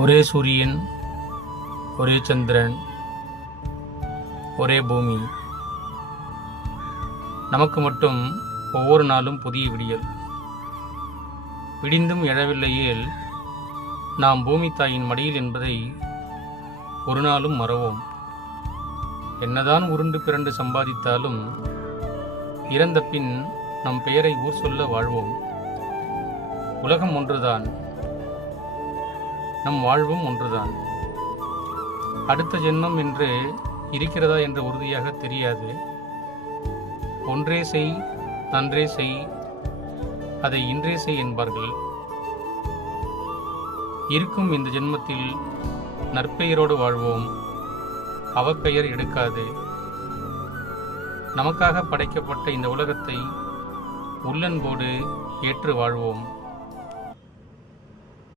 ஒரே சூரியன், ஒரே சந்திரன், ஒரே பூமி. நமக்கு மட்டும் ஒவ்வொரு நாளும் புதிய விடியல். விடிந்தும் எழவில்லையேல் நாம் பூமி தாயின் மடியில் என்பதை ஒரு நாளும் மறவோம். என்னதான் உருண்டு பிறண்டு சம்பாதித்தாலும் இறந்த பின் நம் பெயரை ஊர் சொல்ல வாழ்வோம். உலகம் ஒன்றுதான், நம் வாழ்வும் ஒன்றுதான். அடுத்த ஜென்மம் என்று இருக்கிறதா என்று உறுதியாக தெரியாது. ஒன்றே செய், நன்றே செய், அதை இன்றே செய் என்பார்கள். இருக்கும் இந்த ஜென்மத்தில் நற்பெயரோடு வாழ்வோம். அவப்பெயர் எடுக்காது. நமக்காக படைக்கப்பட்ட இந்த உலகத்தை உள்ளன்போடு ஏற்று வாழ்வோம்.